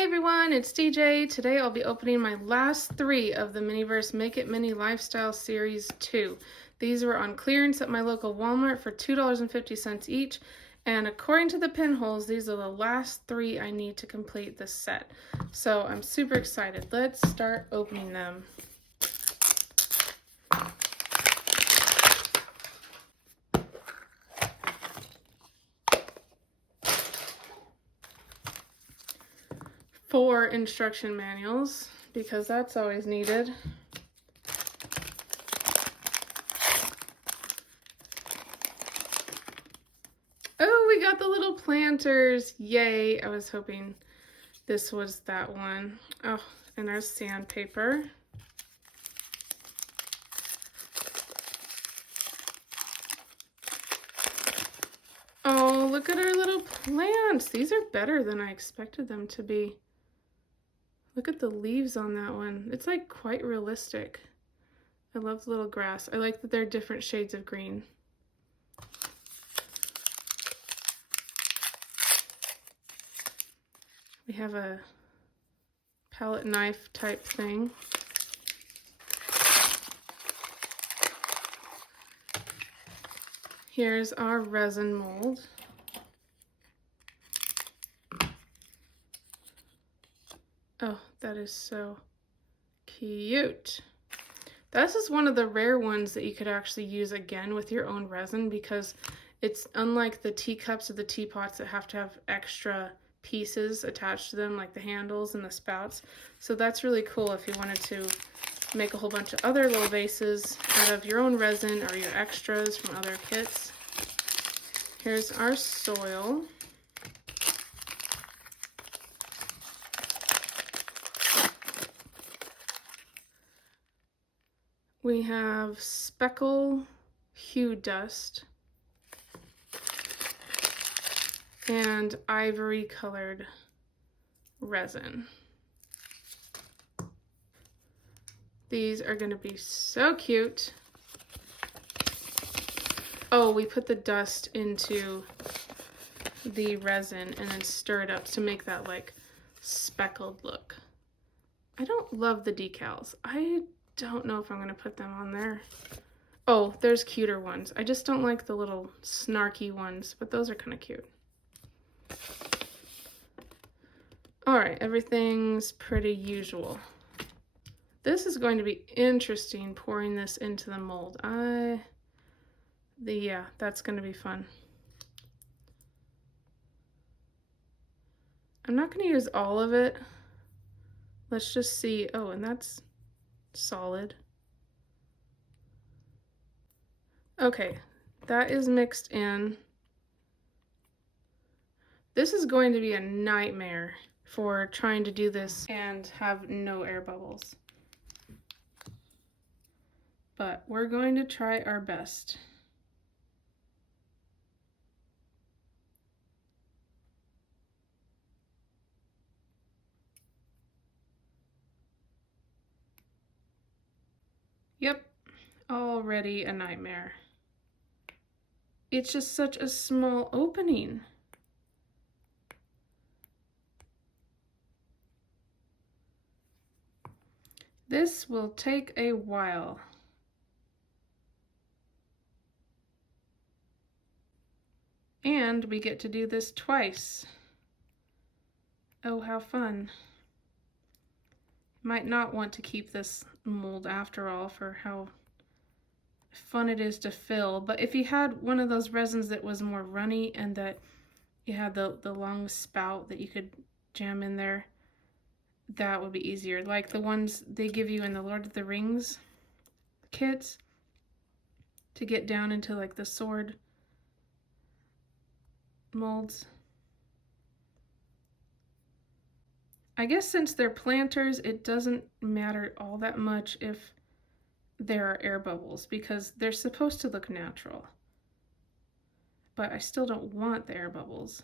Hey everyone, it's DJ. Today I'll be opening my last 3 of the MiniVerse Make It Mini Lifestyle Series 2. These were on clearance at my local Walmart for $2.50 each, and according to the pinholes, these are the last 3 I need to complete this set. So I'm super excited. Let's start opening them. Four instruction manuals, because that's always needed. Oh, we got the little planters. Yay. I was hoping this was that one. Oh, and our sandpaper. Oh, look at our little plants. These are better than I expected them to be. Look at the leaves on that one. It's like quite realistic. I love the little grass. I like that they're different shades of green. We have a palette knife type thing. Here's our resin mold. Oh, that is so cute. This is one of the rare ones that you could actually use again with your own resin, because it's unlike the teacups or the teapots that have to have extra pieces attached to them, like the handles and the spouts. So that's really cool if you wanted to make a whole bunch of other little vases out of your own resin or your extras from other kits. Here's our soil. We have speckle hue dust and ivory colored resin. These are going to be so cute. Oh, we put the dust into the resin and then stir it up to make that like speckled look. I don't love the decals. I don't know if I'm going to put them on there. Oh, there's cuter ones. I just don't like the little snarky ones, but those are kind of cute. Alright, everything's pretty usual. This is going to be interesting, pouring this into the mold. Yeah, that's going to be fun. I'm not going to use all of it. Let's just see. Oh, and that's solid. Okay, that is mixed in. This is going to be a nightmare for trying to do this and have no air bubbles. But we're going to try our best. Yep, already a nightmare. It's just such a small opening. This will take a while. And we get to do this twice. Oh, how fun. Might not want to keep this mold after all for how fun it is to fill, but if you had one of those resins that was more runny and that you had the long spout that you could jam in there, that would be easier. Like the ones they give you in the Lord of the Rings kits to get down into like the sword molds. I guess since they're planters, it doesn't matter all that much if there are air bubbles, because they're supposed to look natural. But I still don't want the air bubbles.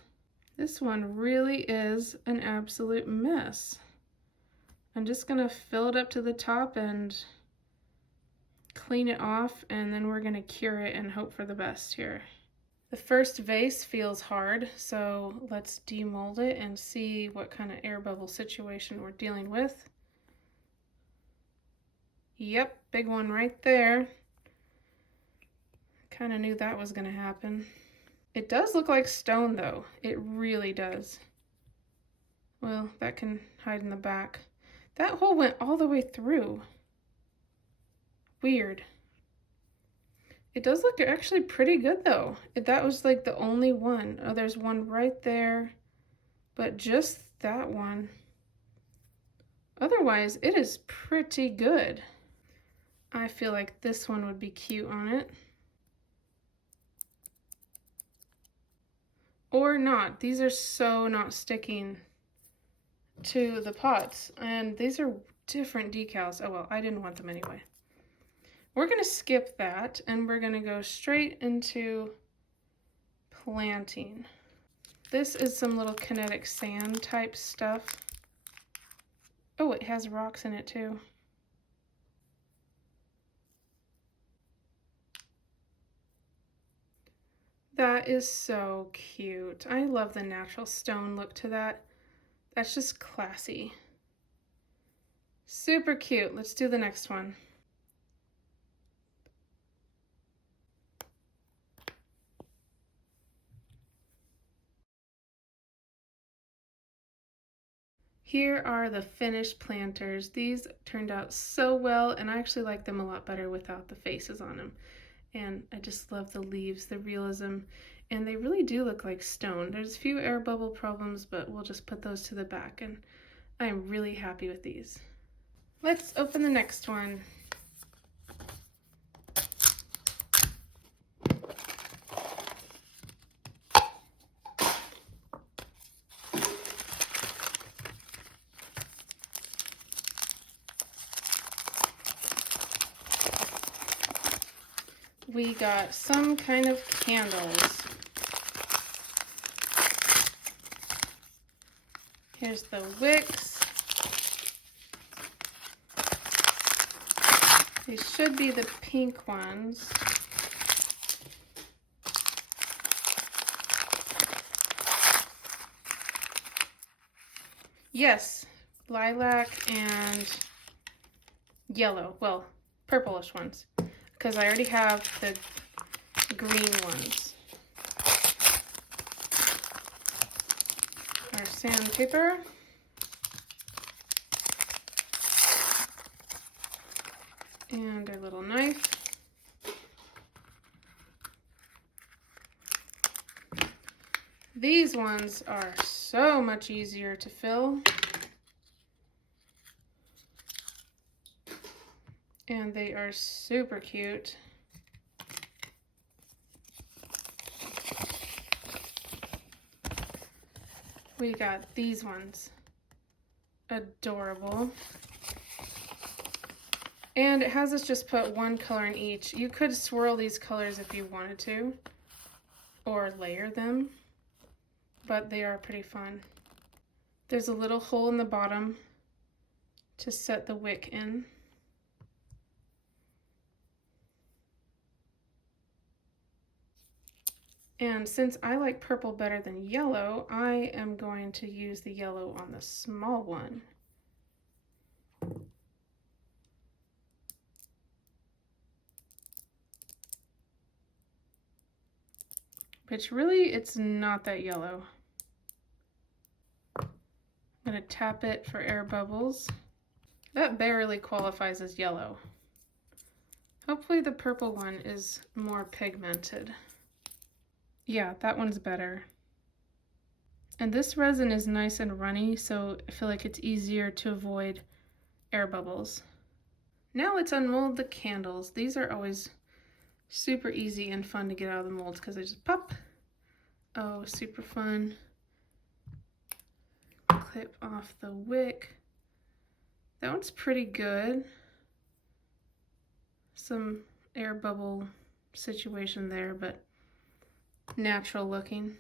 This one really is an absolute mess. I'm just gonna fill it up to the top and clean it off, and then we're gonna cure it and hope for the best here. The first vase feels hard, so let's demold it and see what kind of air bubble situation we're dealing with. Yep, big one right there. Kind of knew that was going to happen. It does look like stone though. It really does. Well, that can hide in the back. That hole went all the way through. Weird. It does look actually pretty good though. That was like the only one. Oh, there's one right there, but just that one. Otherwise, it is pretty good. I feel like this one would be cute on it. Or not. These are so not sticking to the pots. And these are different decals. Oh well, I didn't want them anyway. We're going to skip that and we're going to go straight into planting. This is some little kinetic sand type stuff. Oh, it has rocks in it too. That is so cute. I love the natural stone look to that. That's just classy. Super cute. Let's do the next one. Here are the finished planters. These turned out so well, and I actually like them a lot better without the faces on them. And I just love the leaves, the realism, and they really do look like stone. There's a few air bubble problems, but we'll just put those to the back, and I'm really happy with these. Let's open the next one. We got some kind of candles. Here's the wicks. These should be the pink ones. Yes, lilac and yellow. Well, purplish ones, because I already have the green ones. Our sandpaper. And our little knife. These ones are so much easier to fill. And they are super cute. We got these ones. Adorable. And it has us just put one color in each. You could swirl these colors if you wanted to, or layer them, but they are pretty fun. There's a little hole in the bottom to set the wick in. And since I like purple better than yellow, I am going to use the yellow on the small one. Which really, it's not that yellow. I'm gonna tap it for air bubbles. That barely qualifies as yellow. Hopefully the purple one is more pigmented. Yeah, that one's better. And this resin is nice and runny, so I feel like it's easier to avoid air bubbles. Now let's unmold the candles. These are always super easy and fun to get out of the molds because they just pop. Oh, super fun. Clip off the wick. That one's pretty good. Some air bubble situation there, but natural looking.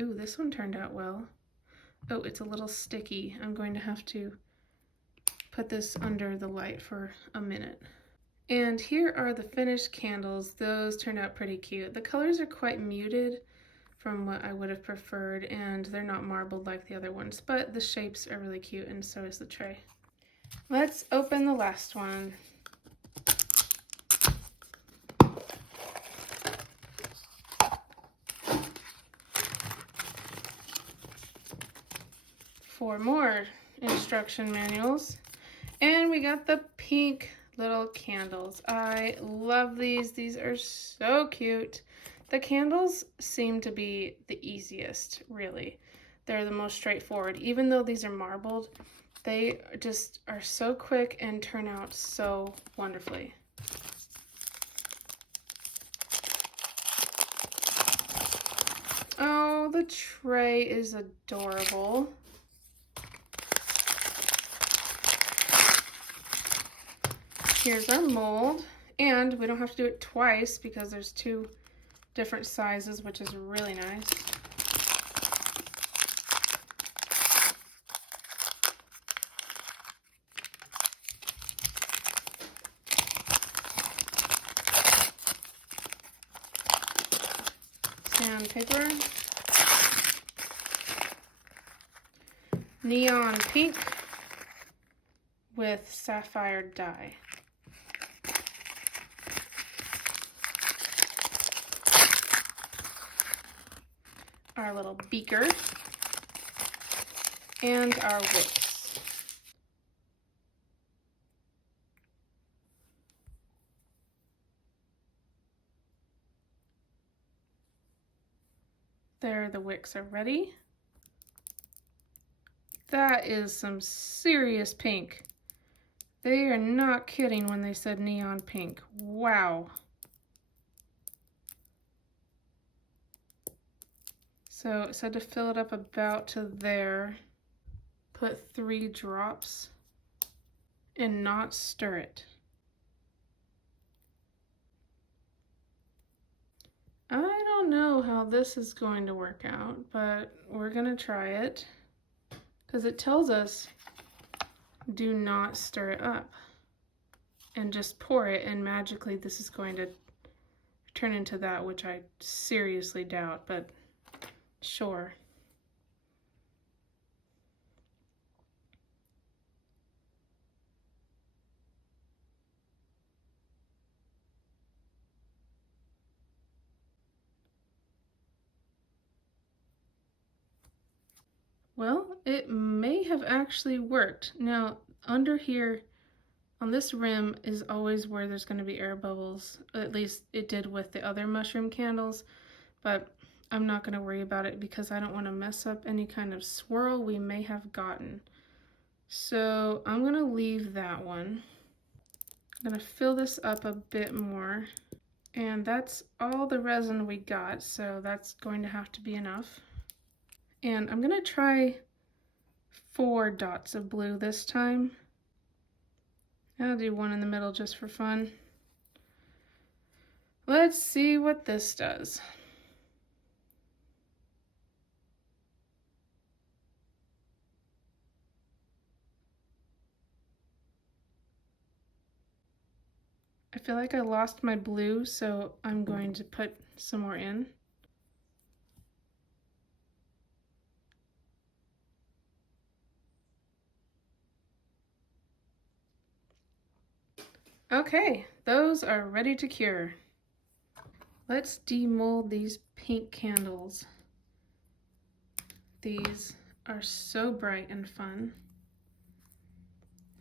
Ooh, this one turned out well. Oh, it's a little sticky. I'm going to have to put this under the light for a minute. And here are the finished candles. Those turned out pretty cute. The colors are quite muted from what I would have preferred, and they're not marbled like the other ones, but the shapes are really cute, and so is the tray. Let's open the last one. Four more instruction manuals, and we got the pink little candles. I love these. These are so cute. The candles seem to be the easiest, really. They're the most straightforward. Even though these are marbled, they just are so quick and turn out so wonderfully. Oh, the tray is adorable. Here's our mold, and we don't have to do it twice because there's two different sizes, which is really nice. Sandpaper, neon pink with sapphire dye. Our little beaker, and our wicks. There, the wicks are ready. That is some serious pink. They are not kidding when they said neon pink. Wow. So it said to fill it up about to there. Put 3 drops and not stir it. I don't know how this is going to work out, but we're gonna try it because it tells us do not stir it up and just pour it, and magically this is going to turn into that, which I seriously doubt, but sure. Well, it may have actually worked. Now, under here, on this rim is always where there's going to be air bubbles. At least it did with the other mushroom candles, but I'm not going to worry about it because I don't want to mess up any kind of swirl we may have gotten. So I'm going to leave that one. I'm going to fill this up a bit more. And that's all the resin we got, so that's going to have to be enough. And I'm going to try 4 dots of blue this time. I'll do one in the middle just for fun. Let's see what this does. I feel like I lost my blue, so I'm going to put some more in. Okay, those are ready to cure. Let's demold these pink candles. These are so bright and fun.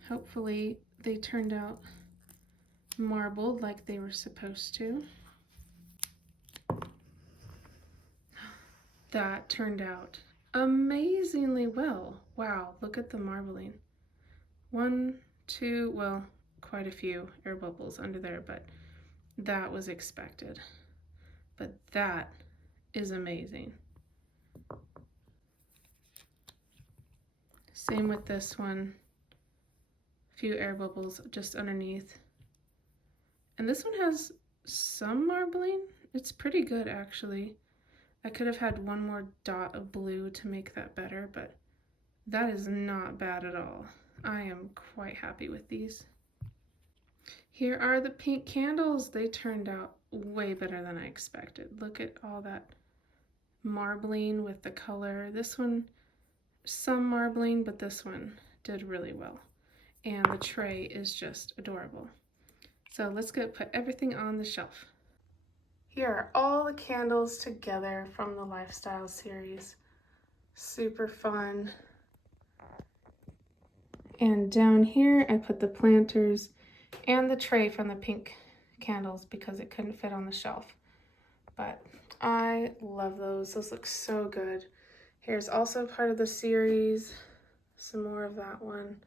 Hopefully they turned out marbled like they were supposed to. That turned out amazingly well. Wow, look at the marbling. 1, 2, well, quite a few air bubbles under there, but that was expected. But that is amazing. Same with this one. A few air bubbles just underneath. And this one has some marbling. It's pretty good, actually. I could have had one more dot of blue to make that better, but that is not bad at all. I am quite happy with these. Here are the pink candles. They turned out way better than I expected. Look at all that marbling with the color. This one, some marbling, but this one did really well. And the tray is just adorable. So let's go put everything on the shelf. Here are all the candles together from the Lifestyle series. Super fun. And down here I put the planters and the tray from the pink candles because it couldn't fit on the shelf. But I love those. Those look so good. Here's also part of the series. Some more of that one.